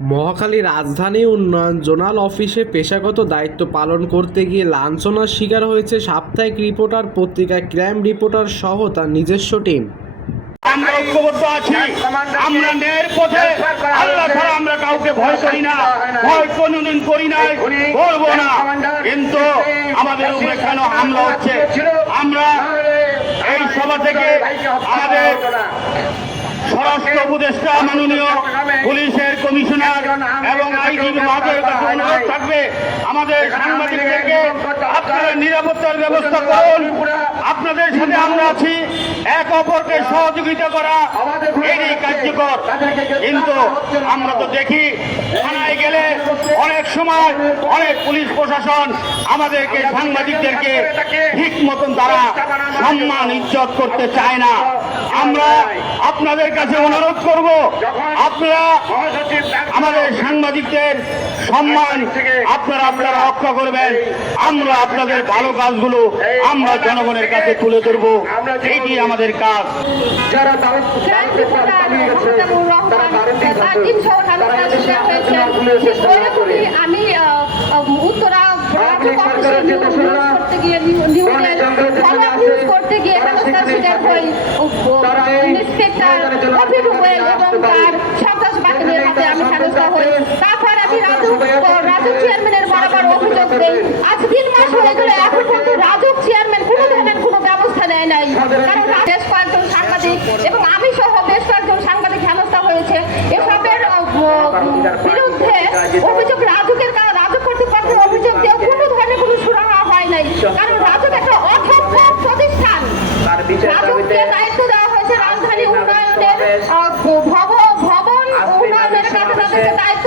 মহাখালী রাজধানী উন্নয়ন জোনাল অফিসে পেশাগত দায়িত্ব পালন করতে গিয়ে লাঞ্ছনার শিকার হয়েছে সাপ্তাহিক রিপোর্টার পত্রিকা ক্রাইম রিপোর্টার সহ তার নিজস্ব টিম। আমরা ঐক্যবদ্ধ আছি, আমরা ন্যায়ের পথে, আল্লাহ ছাড়া আমরা কাউকে ভয় করি না, ভয় কোনদিন করি নাই, করবো না। কিন্তু আমাদের উপরে কেন হামলা হচ্ছে? আমরা এই সভা থেকে আমাদের স্বরাষ্ট্র উপদেষ্টা, মাননীয় পুলিশের কমিশনার এবং আইজি মহোদয়ের কাছে অনুরোধ থাকবে, আমাদের সাংবাদিকদেরকে আপনারা নিরাপত্তার ব্যবস্থা করুন। আপনাদের সাথে আমরা আছি, এক অপরকে সহযোগিতা করা এরই কার্যকর। কিন্তু আমরা তো দেখি থানায় গেলে অনেক সময় অনেক পুলিশ প্রশাসন আমাদেরকে, সাংবাদিকদেরকে ঠিক মতন তারা সম্মান ইজ্জত করতে চায় না। আমরা আপনাদের কাছে অনুরোধ করব, আপনারা আমাদের সাংবাদিকদের সম্মান আপনারা রক্ষা করবেন। আমরা আপনাদের ভালো কাজগুলো আমরা জনগণের কাছে তুলে ধরবো, এটি আমাদের কাজ। যারা আমি উত্তরা করতে গিয়ে করতে গিয়ে ইন্সপেক্টর এবং তার সন্ত্রাস বাহিনীর হাতে আমি হেনস্থা হই। তারপর আমি রাজুক চেয়ারম্যানের বরাবর অভিযোগ দেই। আজ 3 মাস হয়ে গেল, এখন পর্যন্ত রাজুক চেয়ারম্যান কোনো ধরনের কোনো ব্যবস্থা নেয় নাই। কারণ বেশ কয়েকজন সাংবাদিক এবং আমি সহ বেশ কয়েকজন সাংবাদিক হেনস্থা হয়েছে। এসবের বিরুদ্ধে অভিযোগ রাজুক কর্তৃপক্ষের অভিযোগ দিয়ে কোনো ধরনের কোনো সুরাহা হয় নাই। কারণ রাজুক একটা অসংখ্য প্রতিষ্ঠান, রাজুককে দায়িত্ব দেওয়া হয়েছে রাজধানী উন্নয়নের ভবন উন্নয়নের কাছে তাদেরকে দায়িত্ব